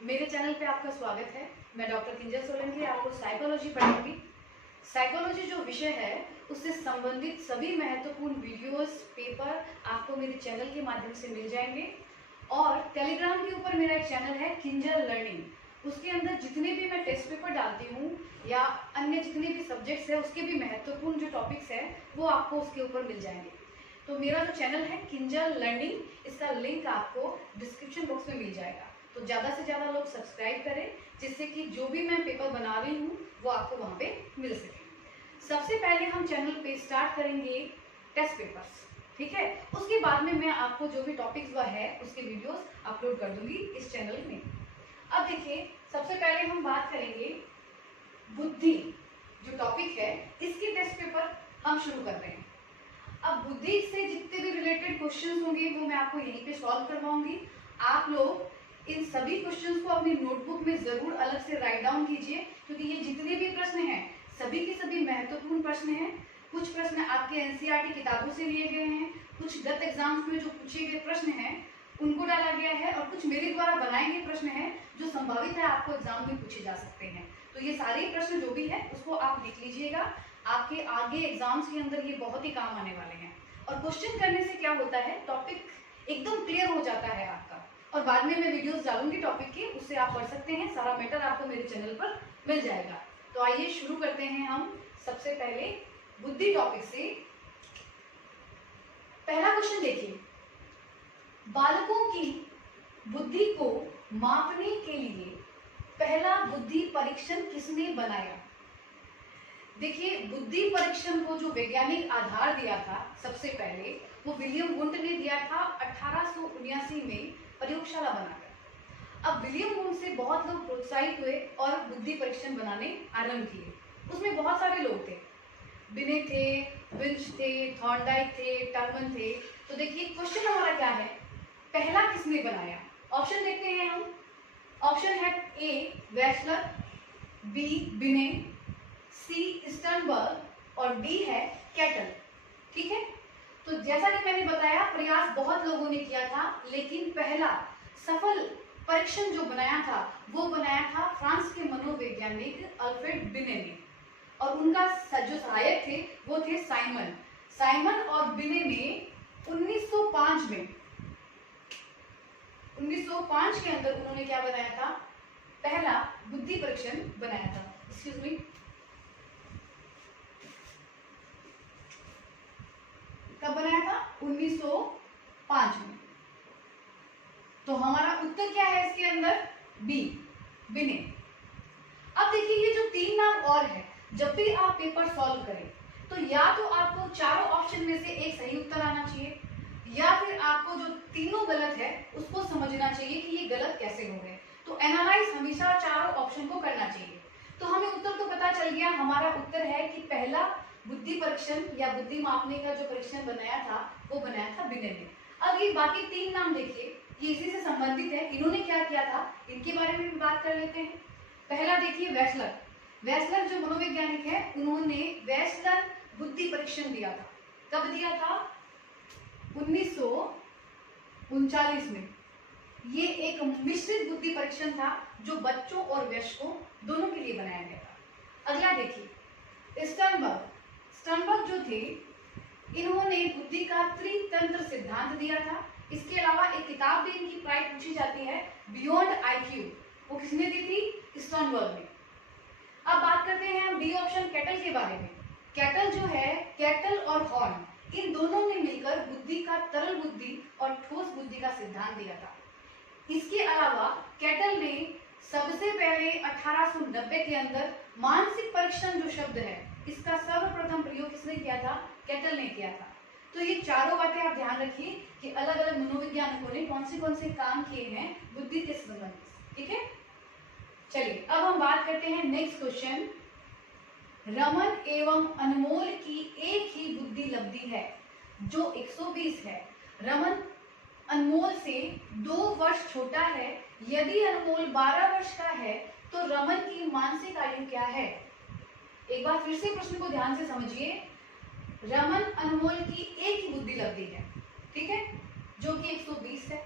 मेरे चैनल पे आपका स्वागत है। मैं डॉक्टर किंजल सोलंकी आपको साइकोलॉजी पढ़ाऊंगी। साइकोलॉजी जो विषय है उससे संबंधित सभी महत्वपूर्ण वीडियोस, पेपर आपको मेरे चैनल के माध्यम से मिल जाएंगे। और टेलीग्राम के ऊपर मेरा एक चैनल है किंजल लर्निंग, उसके अंदर जितने भी मैं टेस्ट पेपर डालती हूँ या अन्य जितने भी सब्जेक्ट्स है उसके भी महत्वपूर्ण जो टॉपिक्स है वो आपको उसके ऊपर मिल जाएंगे। तो मेरा जो चैनल है किंजल लर्निंग, इसका लिंक आपको डिस्क्रिप्शन बॉक्स में मिल जाएगा। तो ज़्यादा से ज़्यादा लोग सब्सक्राइब करें जिससे कि जो भी मैं पेपर बना रही हूँ वो आपको वहाँ पे मिल सके। सबसे पहले हम चैनल पे स्टार्ट करेंगे टेस्ट पेपर्स, ठीक है। उसके बाद में मैं आपको जो भी टॉपिक्स वह है उसके वीडियोस अपलोड कर दूंगी इस चैनल में। अब देखिए, सबसे पहले हम बात करेंगे बुद्धि जो टॉपिक है, इसके टेस्ट पेपर हम शुरू कर रहे हैं। अब बुद्धि से जितने भी रिलेटेड क्वेश्चंस होंगे वो मैं आपको यहीं पे सॉल्व करवाऊंगी। आप लोग इन सभी क्वेश्चंस को अपनी नोटबुक में जरूर अलग से राइट डाउन कीजिए, क्योंकि ये जितने भी प्रश्न हैं सभी के सभी महत्वपूर्ण प्रश्न हैं। कुछ प्रश्न आपके एनसीईआरटी किताबों से लिए गए हैं, कुछ गत एग्जाम्स में जो पूछे गए प्रश्न हैं उनको डाला गया है, और कुछ मेरे द्वारा बनाए गए प्रश्न हैं जो संभावित है आपको एग्जाम में पूछे जा सकते हैं। तो ये सारे प्रश्न जो भी है उसको आप लिख लीजिएगा, आपके आगे एग्जाम्स के अंदर ये बहुत ही काम आने वाले हैं। और क्वेश्चन करने से क्या होता है, टॉपिक एकदम क्लियर हो जाता है आपका, और बाद में मैं वीडियोस डालूंगी टॉपिक की, उससे आप पढ़ सकते हैं। सारा मैटर आपको मेरे चैनल पर मिल जाएगा। तो आइए शुरू करते हैं हम सबसे पहले बुद्धि टॉपिक से। पहला क्वेश्चन देखिए, बालकों की बुद्धि को मापने के लिए पहला बुद्धि परीक्षण किसने बनाया? देखिए, बुद्धि परीक्षण को जो वैज्ञानिक आधार दिया था सबसे पहले वो विलियम वुंड ने दिया था 1879 में प्रयोगशाला बनाकर। अब विलियम वुंड से बहुत लोग प्रोत्साहित हुए और बुद्धि परीक्षण बनाने आरंभ किए। उसमें बहुत सारे लोग थे, बिने थे, विंच थे, थॉर्नडाइक थे, टर्मन थे। तो देखिए क्वेश्चन हमारा क्या है, पहला किसने बनाया? ऑप्शन देखते हैं हम। ऑप्शन है ए वेस्लर, बी बिने, सी स्टर्नबर्ग और डी है कैटल, ठीक है। तो जैसा कि मैंने बताया, प्रयास बहुत लोगों ने किया था, लेकिन पहला सफल परीक्षण जो बनाया था वो बनाया था फ्रांस के मनोवैज्ञानिक अल्फ्रेड बिने ने, और उनका जो सहायक थे वो थे साइमन। साइमन और बिने ने 1905 में 1905 के अंदर उन्होंने क्या बनाया था, पहला बुद्धि परीक्षण बनाया था। एक्सक्यूज मी, कब बनाया था? 1905 में। तो हमारा उत्तर क्या है इसके अंदर? बी बिने। अब देखिए, ये जो तीन नाम और है, जब भी आप पेपर सॉल्व करें तो या तो आपको चारों ऑप्शन में से एक सही उत्तर आना चाहिए, या फिर आपको जो तीनों गलत है उसको समझना चाहिए कि ये गलत कैसे हो गए। तो एनालाइज हमेशा चारों ऑप्शन को करना चाहिए। तो हमें उत्तर तो पता चल गया, हमारा उत्तर है कि पहला बुद्धि परीक्षण या बुद्धि मापने का जो परीक्षण बनाया था वो बनाया था बिने ने। अब ये बाकी तीन नाम देखिए, ये इसी से संबंधित है। इन्होंने क्या किया था इनके बारे में भी बात कर लेते हैं। पहला देखिए वेस्लर। वेस्लर जो मनोवैज्ञानिक है, उन्होंने वेस्लर बुद्धि परीक्षण दिया था। कब दिया था? 1939 में। ये एक मिश्रित बुद्धि परीक्षण था जो बच्चों और वयस्कों दोनों के लिए बनाया गया था। अगला देखिए स्टर्नबर्ग। स्टर्नबर्ग जो थे, इन्होंने बुद्धि का त्रितंत्र सिद्धांत दिया था। इसके अलावा एक किताब भी इनकी प्राय पूछी जाती है, बियॉन्ड आईक्यू। वो किसने दी थी? स्टर्नबर्ग ने। अब बात करते हैं हम डी ऑप्शन कैटल के बारे में। कैटल जो है, कैटल और हॉर्न, इन दोनों ने मिलकर बुद्धि का तरल बुद्धि और ठोस बुद्धि का सिद्धांत दिया था। इसके अलावा कैटल ने सबसे पहले 1890 के अंदर मानसिक परीक्षण जो शब्द है इसका सर्वप्रथम प्रयोग किसने किया था? कैटल ने किया था। तो ये चारों बातें आप ध्यान रखिए कि अलग अलग मनोवैज्ञानिकों ने कौन से काम किए हैं बुद्धि के संबंध, ठीक है। चलिए अब हम बात करते हैं नेक्स्ट क्वेश्चन। रमन एवं अनमोल की एक ही बुद्धि लब्धि है जो 120 है। रमन अनमोल से 2 वर्ष छोटा है। यदि अनमोल 12 वर्ष का है तो रमन की मानसिक आयु क्या है? एक बार फिर से प्रश्न को ध्यान से समझिए। रमन अनमोल की एक ही बुद्धि लब्धि है, ठीक है, जो कि 120 है।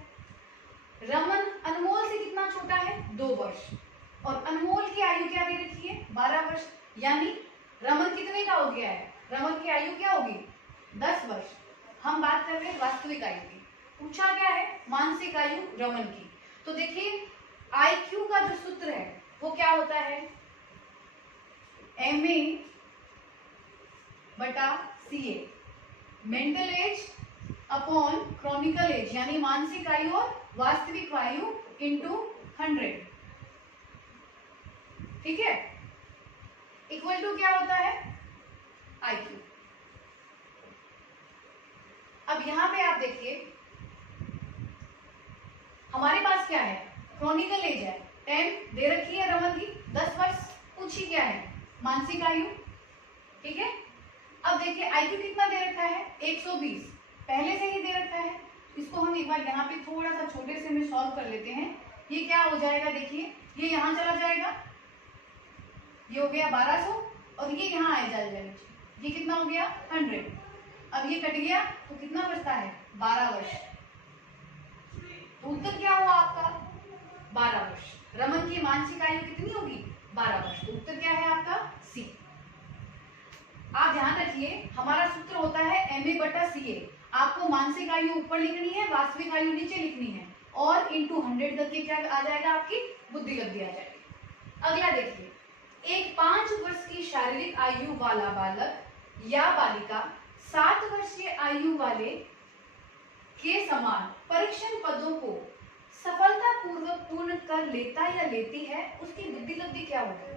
रमन अनमोल से कितना छोटा है? 2 वर्ष। और अनमोल की आयु क्या दे रखी है? 12 वर्ष। यानी रमन कितने का हो गया है? रमन की आयु क्या होगी? 10 वर्ष। हम बात कर रहे हैं वास्तविक आयु की। पूछा क्या है? मानसिक आयु रमन की। तो देखिए IQ का जो सूत्र है वो क्या होता है? MA बटा CA, mental age upon chronical age, यानी मानसिक आयु और वास्तविक आयु इंटू 100। ठीक है, इक्वल टू क्या होता है? IQ। अब यहां पे आप देखिए हमारे पास क्या है? क्रोनिकल एज है 10 दे रखी है रमन की, 10 वर्ष। पूछी क्या है? मानसिक आयु। ठीक है, अब देखिए IQ कितना दे रखा है? 120 पहले से ही दे रखा है। इसको हम एक बार यहाँ पे थोड़ा सा छोटे से में सॉल्व कर लेते हैं। ये क्या हो जाएगा? देखिए ये यहाँ चला जाएगा, ये हो गया 1200 और ये यहाँ आ जाएगा, ये कितना हो गया? 100। अब ये कट गया तो कितना बचता है? 12 वर्ष। तो उत्तर क्या हुआ आपका? 12 वर्ष। रमन की मानसिक आयु कितनी होगी? 12 वर्ष। तो उत्तर क्या है आपका? सी। आप ध्यान रखिए हमारा सूत्र होता है MA बटा CA। आपको मानसिक आयु ऊपर लिखनी है, वास्तविक आयु नीचे लिखनी है और इंटू 100 करके क्या आ जाएगा? आपकी बुद्धि लब्धि आ जाएगी। अगला देखिए, एक 5 वर्ष की शारीरिक आयु वाला बालक या बालिका 7 वर्षीय आयु वाले के समान परीक्षण पदों को सफलतापूर्वक पूर्ण कर लेता या लेती है, उसकी बुद्धि लब्धि क्या होगी?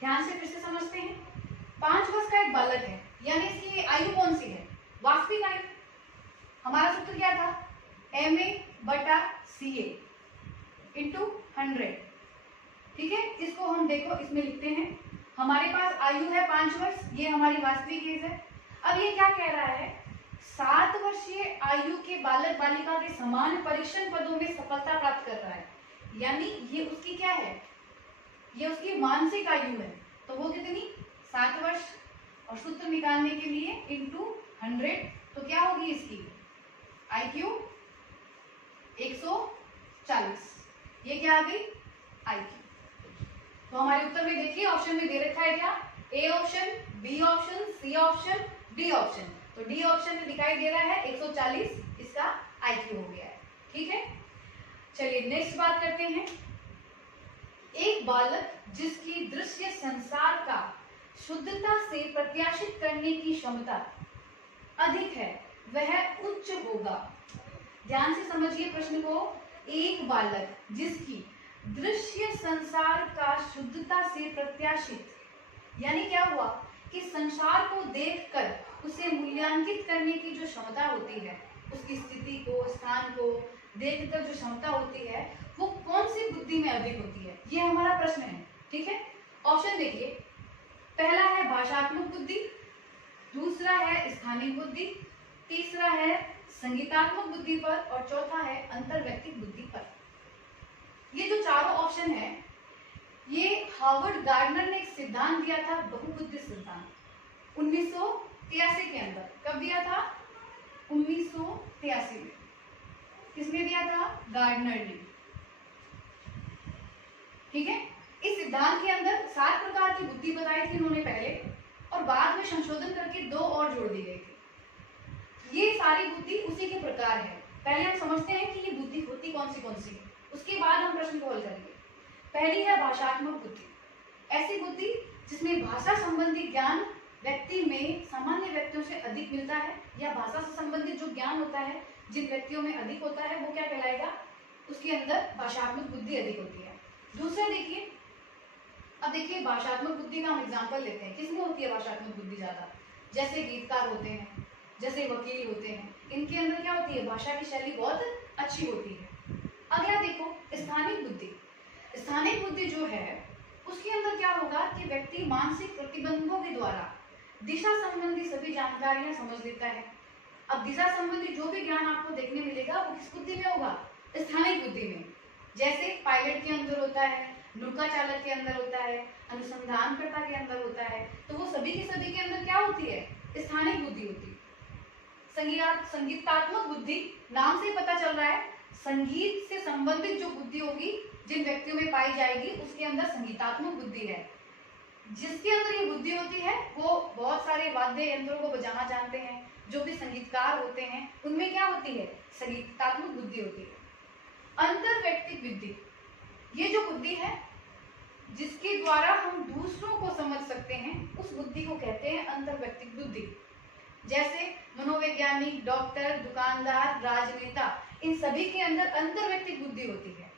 ध्यान से फिर से समझते हैं। 5 वर्ष का एक बालक है, यानी इसकी आयु कौन सी है? वास्तविक आयु। हमारा सूत्र क्या था? MA बटा CA इंटू 100। ठीक है, इसको हम देखो इसमें लिखते हैं। हमारे पास आयु है 5 वर्ष, ये हमारी वास्तविक एज है। अब ये क्या कह रहा है? 7 वर्षीय आयु के बालक बालिका के समान परीक्षण पदों में सफलता प्राप्त कर रहा है, यानी ये उसकी क्या है? ये उसकी मानसिक आयु है। तो वो कितनी? 7 वर्ष। और सूत्र निकालने के लिए इंटू 100, तो क्या होगी इसकी? IQ 140। ये क्या आ गई? IQ। तो हमारे उत्तर में देखिए ऑप्शन में दे रखा है क्या? A option, B option, C option, D option. तो D ऑप्शन में दिखाई दे रहा है 140 इसका IQ हो गया है। ठीक है, चलिए नेक्स्ट बात करते हैं। एक बालक जिसकी दृश्य संसार का शुद्धता से प्रत्याशित करने की क्षमता अधिक है वह उच्च होगा। ध्यान से समझिए प्रश्न को। एक बालक जिसकी दृश्य संसार का शुद्धता से प्रत्याशित, यानी क्या हुआ कि संसार को देखकर उसे मूल्यांकित करने की जो क्षमता होती है, उसकी स्थिति को, स्थान को देखकर जो क्षमता होती है, वो कौन सी बुद्धि में अधिक होती है? ये हमारा प्रश्न है। ठीक है, ऑप्शन देखिए। पहला है भाषात्मक बुद्धि, दूसरा है स्थानिक बुद्धि, तीसरा है संगीतात्मक बुद्धि पर और चौथा है अंतर्वैयक्तिक बुद्धि पर। ये जो चारों ऑप्शन है, ये हार्वर्ड गार्डनर ने एक सिद्धांत दिया था, बहुबुद्धि सिद्धांत, 1983 के अंदर। कब दिया था? 1983 में। किसने दिया था? गार्डनर ने। ठीक है, इस सिद्धांत के अंदर 7 प्रकार की बुद्धि बताई थी उन्होंने पहले, और बाद में संशोधन करके 2 और जोड़ दी गई थी। ये सारी बुद्धि उसी के प्रकार है। पहले हम समझते हैं कि ये बुद्धि होती कौन सी है, उसके बाद हम प्रश्न को हल करेंगे। पहली है भाषात्मक बुद्धि। ऐसी बुद्धि जिसमें भाषा संबंधी ज्ञान व्यक्ति में सामान्य व्यक्तियों से अधिक मिलता है, या भाषा से संबंधित जो ज्ञान होता है जिन व्यक्तियों में अधिक होता है वो क्या कहलाएगा? उसके अंदर भाषात्मक बुद्धि अधिक होती है। दूसरा देखिए, अब देखिए भाषात्मक बुद्धि का हम एग्जांपल लेते हैं। किसमें होती है भाषात्मक बुद्धि ज्यादा? जैसे गीतकार होते हैं, जैसे वकील होते हैं, इनके अंदर क्या होती है? भाषा की शैली बहुत अच्छी होती है। अगला देखो स्थानिक बुद्धि। स्थानिक बुद्धि जो है उसके अंदर क्या होगा कि व्यक्ति मानसिक प्रतिबंधों के द्वारा दिशा संबंधी सभी जानकारियां समझ लेता है। अब दिशा संबंधी जो भी ज्ञान आपको देखने मिलेगा वो किस बुद्धि में होगा? स्थानिक बुद्धि में। जैसे पायलट के अंदर होता है, नौका चालक के अंदर होता है, अनुसंधानकर्ता के अंदर होता है, तो वो सभी के सभी के अंदर क्या होती है? स्थानिक बुद्धि होती है। संगीतात्मक बुद्धि, नाम से पता चल रहा है संगीत से संबंधित जो बुद्धि होगी जिन व्यक्तियों में पाई जाएगी उसके अंदर संगीतात्मक बुद्धि है। जिसके अंदर ये बुद्धि होती है वो बहुत सारे वाद्य यंत्रों को बजाना जानते हैं। जो भी संगीतकार होते हैं उनमें क्या होती है, संगीतात्मक बुद्धि होती है। अंतर्वैयक्तिक बुद्धि, ये जो बुद्धि है जिसके द्वारा हम दूसरों को समझ सकते हैं उस बुद्धि को कहते हैं अंतर्वैयक्तिक बुद्धि। जैसे मनोवैज्ञानिक, डॉक्टर, दुकानदार, राजनेता, इन सभी के अंदर अंतर्वैयक्तिक बुद्धि होती है।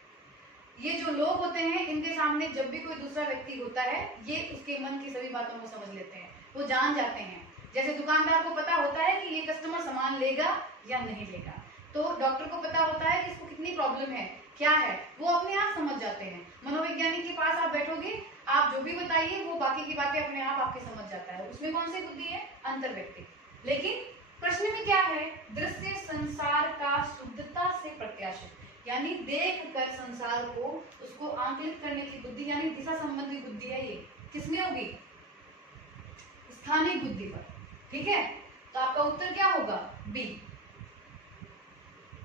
ये जो लोग होते हैं इनके सामने जब भी कोई दूसरा व्यक्ति होता है ये उसके मन की सभी बातों को समझ लेते हैं, वो जान जाते हैं। जैसे दुकानदार को पता होता है कि ये कस्टमर सामान लेगा या नहीं लेगा, तो डॉक्टर को पता होता है कि इसको कितनी प्रॉब्लम है, क्या है, वो अपने आप समझ जाते हैं। मनोवैज्ञानिक के पास आप बैठोगे, आप जो भी बताइए वो बाकी की बातें अपने आप आपके समझ जाता है। उसमें कौन सी बुद्धि है, अंतर्वैयक्तिक। लेकिन प्रश्न में क्या है, दृश्य संसार का शुद्धता से प्रत्याशित, यानी देख कर संसार को उसको आंकलित करने की बुद्धि, यानी दिशा संबंधी बुद्धि है। ये किसमें होगी, स्थानिक बुद्धि पर। ठीक है, तो आपका उत्तर क्या होगा, बी।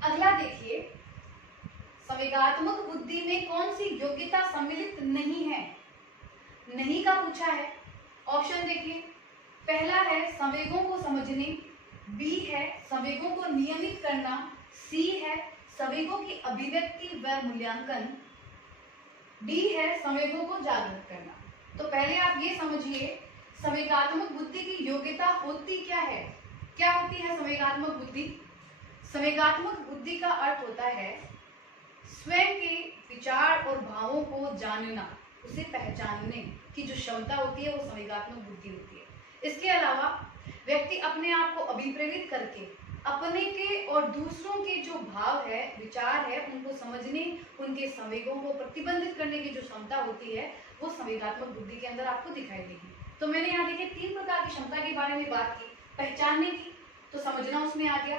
अगला देखिए, संवेगात्मक बुद्धि में कौन सी योग्यता सम्मिलित नहीं है, नहीं का पूछा है। ऑप्शन देखिए, पहला है संवेगों को समझने, बी है संवेगों को नियमित करना, सी है संवेगों की अभिव्यक्ति व मूल्यांकन, डी है संवेगों को जागृत करना। तो पहले आप ये समझिए संवेगात्मक बुद्धि की योग्यता होती क्या है, क्या होती है संवेगात्मक बुद्धि। संवेगात्मक बुद्धि का अर्थ होता है स्वयं के विचार और भावों को जानना, उसे पहचानने की जो क्षमता होती है वो संवेगात्मक बुद्धि होती है। इसके अलावा व्यक्ति अपने आप को अभिप्रेरित करके अपने के और दूसरों के जो भाव है, विचार है, उनको समझने, उनके संवेगों को प्रतिबंधित करने की जो क्षमता होती है वो संवेगात्मक बुद्धि के अंदर आपको दिखाई देगी। तो मैंने यहाँ देखिए 3 प्रकार की क्षमता के बारे में बात की। पहचानने की, तो समझना उसमें आ गया।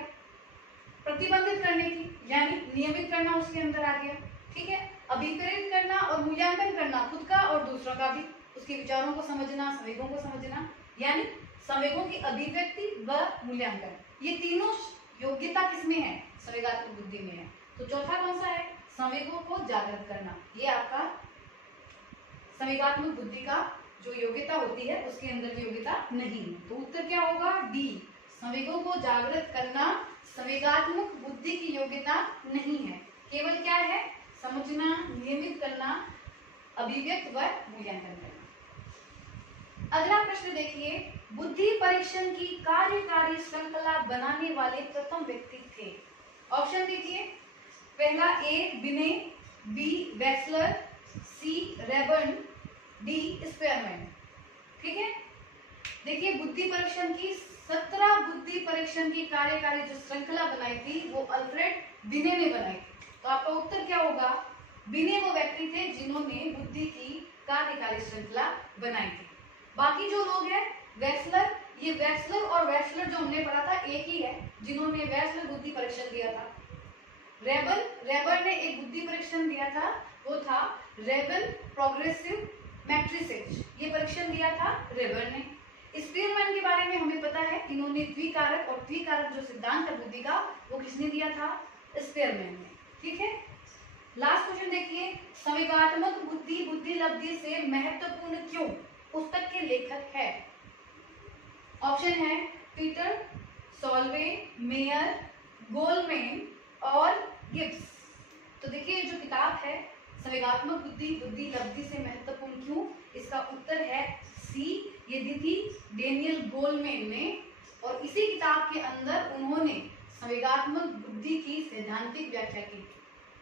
प्रतिबंधित करने की, यानी नियमित करना उसके अंदर आ गया। ठीक है, अभिप्रेरित करना और मूल्यांकन करना खुद का और दूसरों का भी, उसके विचारों को समझना, संवेगों को समझना, यानी संवेगों की अभिव्यक्ति व मूल्यांकन, ये तीनों योग्यता किसमें है, संवेगात्मक बुद्धि में है। तो चौथा कौन सा है, संवेगों को जागृत करना, ये आपका संवेगात्मक बुद्धि का जो योग्यता होती है उसके अंदर योग्यता नहीं है। तो उत्तर क्या होगा, डी, संवेगों को जागृत करना संवेगात्मक बुद्धि की योग्यता नहीं है। केवल क्या है, समझना, नियमित करना, अभिव्यक्त व मूल्यांकन करना। अगला प्रश्न देखिए, बुद्धि परीक्षण की कार्यकारी श्रृंखला बनाने वाले प्रथम व्यक्ति थे। ऑप्शन देखिए, पहला ए बिने, बी वेस्लर, सी रेबर्न, डी स्पेयरमैन। ठीक है, देखिए बुद्धि परीक्षण की 17 बुद्धि परीक्षण की कार्यकारी जो श्रृंखला बनाई थी वो अल्फ्रेड बिने ने बनाई थी। तो आपका उत्तर क्या होगा, बिने वो व्यक्ति थे जिन्होंने बुद्धि की कार्यकारी श्रृंखला बनाई थी। बाकी जो लोग हैं वेस्लर, ये वेस्लर और वेस्लर जो हमने पढ़ा था एक ही है, जिन्होंने वेस्लर बुद्धि परीक्षण दिया था। रेबर ने एक बुद्धि परीक्षण दिया था, वो था रेबल प्रोग्रेसिव मैट्रिसेज, ये परीक्षण दिया था रेबर ने। स्पीयरमैन के बारे में हमें पता है, इन्होंने द्विकारक और त्रिकारक जो सिद्धांत है बुद्धि का वो किसने दिया था, स्पीयरमैन ने। ठीक है, लास्ट क्वेश्चन देखिए, संवेगात्मक बुद्धि बुद्धि लब्धि से महत्वपूर्ण क्यों, पुस्तक के लेखक है। ऑप्शन है पीटर सॉल्वे, मेयर, गोलमैन और गिब्स। तो देखिए जो किताब है संवेगात्मक बुद्धि बुद्धि लब्धि से महत्वपूर्ण क्यों, इसका उत्तर है सी, ये दी थी डेनियल गोलमैन ने, और इसी किताब के अंदर उन्होंने संवेगात्मक बुद्धि की सैद्धांतिक व्याख्या की।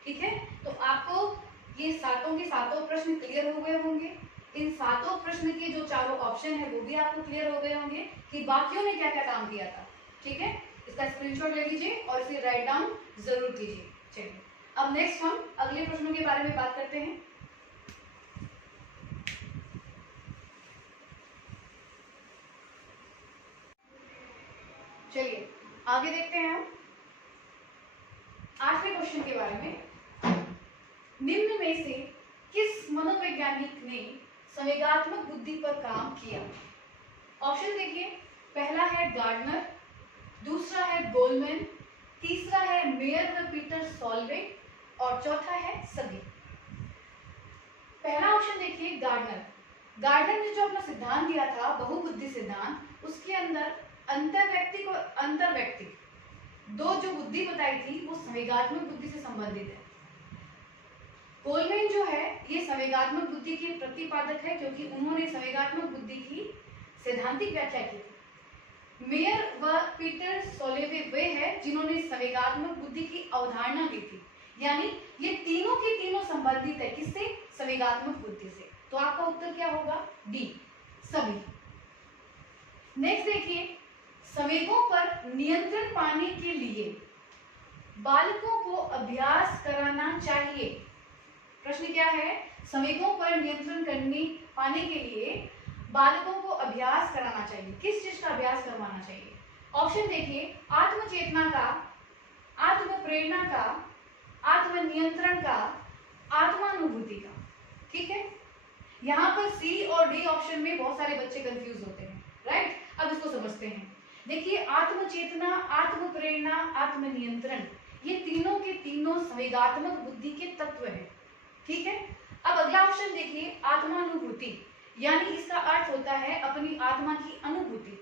ठीक है, तो आपको ये सातों के सातों प्रश्न क्लियर हो गए होंगे। इन सातों प्रश्न के जो चारों ऑप्शन है वो भी आपको क्लियर हो गए होंगे कि बाकियों ने क्या क्या काम किया था। ठीक है, इसका स्क्रीनशॉट ले लीजिए और इसे राइट डाउन जरूर कीजिए। चलिए अब नेक्स्ट हम अगले प्रश्नों के बारे में बात करते हैं। चलिए आगे देखते हैं हम 8वें क्वेश्चन के बारे में। निम्न में से किस मनोवैज्ञानिक ने संवेगात्मक बुद्धि पर काम किया। ऑप्शन देखिए, पहला है गार्डनर, दूसरा है गोलमैन, तीसरा है मेयर व पीटर सॉल्वे और चौथा है सभी। देखिए गार्डनर ने जो अपना सिद्धांत दिया था, बहुबुद्धि सिद्धांत, उसके अंदर अंतर व्यक्ति दो जो बुद्धि बताई थी वो संवेगात्मक बुद्धि से संबंधित है। कोलमैन जो है ये संवेगात्मक बुद्धि के प्रतिपादक है, क्योंकि उन्होंने संवेगात्मक बुद्धि की सैद्धांतिक व्याख्या की थी। मेयर व पीटर सोलेवे वे है जिन्होंने संवेगात्मक बुद्धि की अवधारणा दी थी। यानी ये तीनों के तीनों संबंधित है, किससे? संवेगात्मक बुद्धि से। तो आपका उत्तर क्या होगा? डी, सभी। नेक्स्ट देखिए, संवेगों पर नियंत्रण पाने के लिए बालकों को अभ्यास कराना चाहिए। प्रश्न क्या है? संवेगों पर नियंत्रण पाने के लिए बालकों को अभ्यास कराना चाहिए। किस चीज का अभ्यास करवाना चाहिए? ऑप्शन देखिए, आत्मचेतना का, आत्म प्रेरणा का, आत्मनियंत्रण का, आत्मानुभूति का। ठीक है, यहाँ पर सी और डी ऑप्शन में बहुत सारे बच्चे कंफ्यूज होते हैं, राइट? अब इसको समझते हैं। देखिए, आत्मचेतना, आत्म प्रेरणा, आत्मनियंत्रण, ये तीनों के तीनों संवेगात्मक बुद्धि के तत्व हैं। ठीक है, अब अगला ऑप्शन देखिए, आत्मानुभूति, यानी इसका अर्थ होता है अपनी आत्मा की अनुभूति,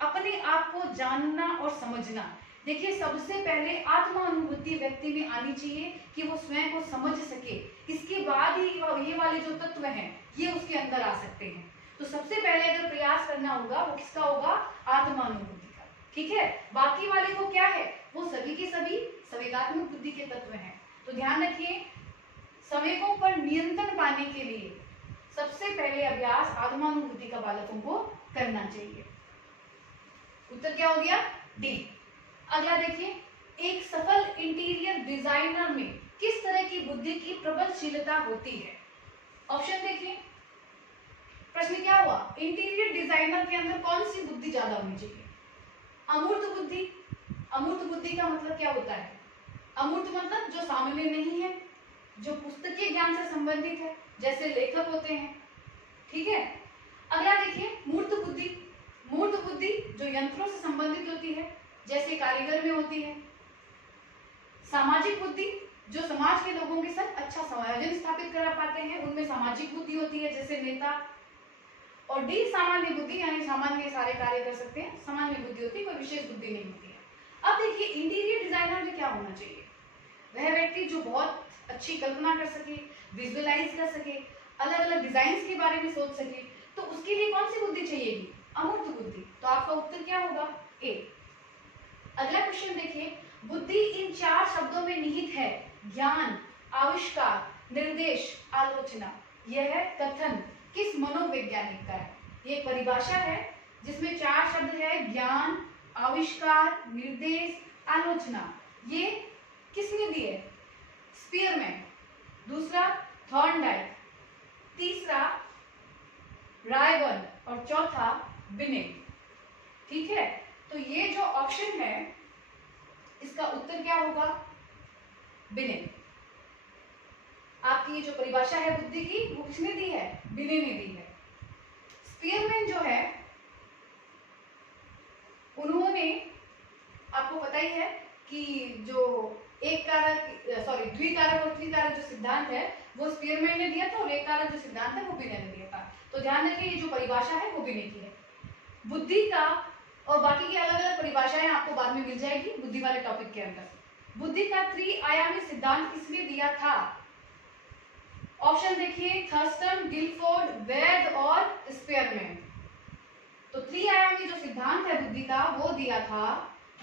अपने आप को जानना और समझना। देखिए, सबसे पहले आत्मा अनुभूति व्यक्ति में आनी चाहिए कि वो स्वयं को समझ सके, इसके बाद ही ये वाले जो तत्व हैं ये उसके अंदर आ सकते हैं। तो सबसे पहले अगर प्रयास करना होगा वो किसका होगा? आत्मानुभूति का। ठीक है, बाकी वाले को क्या है? वो सभी के सभी संवेगात्मक बुद्धि के तत्व हैं। तो ध्यान रखिए, संवेगों पर नियंत्रण पाने के लिए सबसे पहले अभ्यास आत्मानुभूति का बालकों को करना चाहिए। उत्तर क्या हो गया? डी। अगला देखिए, एक सफल इंटीरियर डिजाइनर में किस तरह की बुद्धि की प्रबलशीलता होती है? ऑप्शन देखिए, प्रश्न क्या हुआ? इंटीरियर डिजाइनर के अंदर कौन सी बुद्धि ज्यादा होनी चाहिए? अमूर्त बुद्धि। अमूर्त बुद्धि का मतलब क्या होता है? अमूर्त मतलब जो सामान्य नहीं है, जो पुस्तकीय ज्ञान से संबंधित है, जैसे लेखक होते हैं। ठीक है, अगला देखिए, मूर्त बुद्धि। मूर्त बुद्धि जो यंत्रों से संबंधित होती है, जैसे कारीगर में होती है। सामाजिक बुद्धि जो समाज के लोगों के साथ अच्छा संयोजन स्थापित कर पाते हैं, उनमें सामाजिक बुद्धि होती है, जैसे नेता। और डी सामान्य बुद्धि, यानी सामान्य सारे कार्य कर सकते हैं, सामान्य बुद्धि होती है, कोई विशेष बुद्धि नहीं होती है। अब देखिए, इंटीरियर डिजाइनर में क्या होना चाहिए? वह व्यक्ति जो बहुत अच्छी कल्पना कर सके, विजुअलाइज कर सके, अलग अलग डिजाइन के बारे में सोच सके। तो उसके लिए कौन सी बुद्धि चाहिएगी? अमूर्त बुद्धि। तो आपका उत्तर क्या होगा? ए। अगला क्वेश्चन देखिए, बुद्धि इन चार शब्दों में निहित है: ज्ञान, आविष्कार, निर्देश, आलोचना। यह कथन किस मनोवैज्ञानिक का है? ये परिभाषा है जिसमें चार शब्द है: ज्ञान, आविष्कार, निर्देश, आलोचना। ये किसने दिए? स्पीयरमैन, दूसरा थॉर्नडाइक, तीसरा रायबर्न और चौथा बिनेट। ठीक है, तो ये जो ऑप्शन है इसका उत्तर क्या होगा? बिनेट। आपकी ये जो परिभाषा है बुद्धि की, वो किसने दी है? बिनेट ने दी है। स्पीयरमैन जो है उन्होंने, आपको पता ही है कि जो द्विकारक और त्रिकारक जो सिद्धांत है वो स्पीयरमैन ने दिया था, और एक कारक जो सिद्धांत है वो बिनेट ने दिया था। तो ध्यान रखिए, ये जो परिभाषा है वो बिनेट की है। बुद्धि का और बाकी की अलग अलग परिभाषाएं आपको बाद में मिल जाएगी बुद्धि वाले टॉपिक के अंदर। बुद्धि का त्रिआयामी सिद्धांत किसने दिया था? ऑप्शन देखिए, थर्स्टन, गिलफोर्ड, वेद और स्पीयरमैन। तो त्रिआयामी जो सिद्धांत है बुद्धि का वो दिया था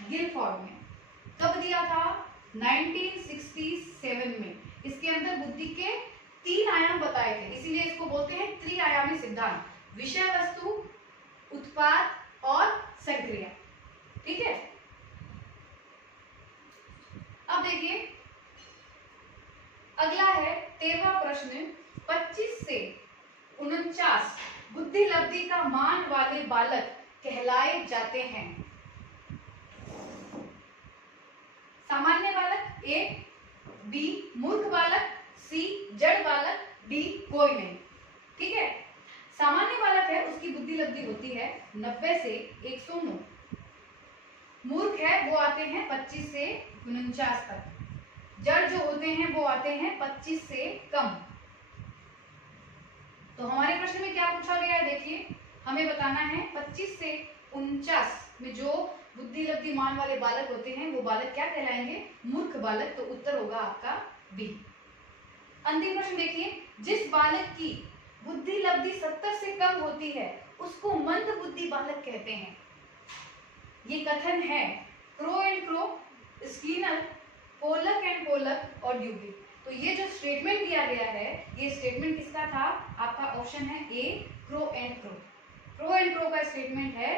गिलफोर्ड ने। कब दिया था? 1967 में। इसके अंदर बुद्धि के 3 आयाम बताए थे, इसीलिए इसको बोलते हैं त्रिआयामी सिद्धांत: विषय वस्तु, उत्पाद और संक्रिया। ठीक है, अब देखिए अगला है 13वां प्रश्न। 25 से 49 बुद्धि लब्धि का मान वाले बालक कहलाए जाते हैं। सामान्य बालक ए, बी मूर्ख बालक, सी जड़ बालक, डी कोई नहीं। ठीक है, सामान्य बालक है उसकी बुद्धि लब्धि होती है 90 से 109। मूर्ख है वो आते हैं 25 से 49 तक। जड़ जो होते हैं वो आते हैं 25 से कम। तो हमारे प्रश्न में क्या पूछा गया है, देखिए हमें बताना है 25 से 49 में जो बुद्धि लब्धिमान वाले बालक होते हैं वो बालक क्या कहलाएंगे, मूर्ख बालक। तो उत्तर होगा आपका बी। अंतिम प्रश्न देखिए, जिस बालक की बुद्धि लब्धि 70 से कम होती है उसको मंद बुद्धि बालक कहते हैं। ये कथन है Crow and Crow, Skinner, Pollock and Pollock और ड्यूबी। तो ये जो स्टेटमेंट दिया गया है ये स्टेटमेंट किसका था, आपका ऑप्शन है A, crow and crow. Crow and crow का स्टेटमेंट है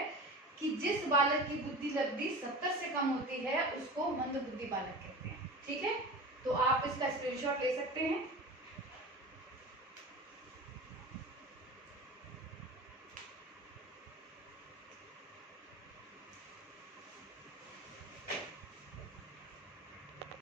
कि जिस बालक की बुद्धि लब्धि 70 से कम होती है उसको मंद बुद्धि बालक कहते हैं। ठीक है, तो आप इसका स्क्रीनशॉट ले सकते हैं।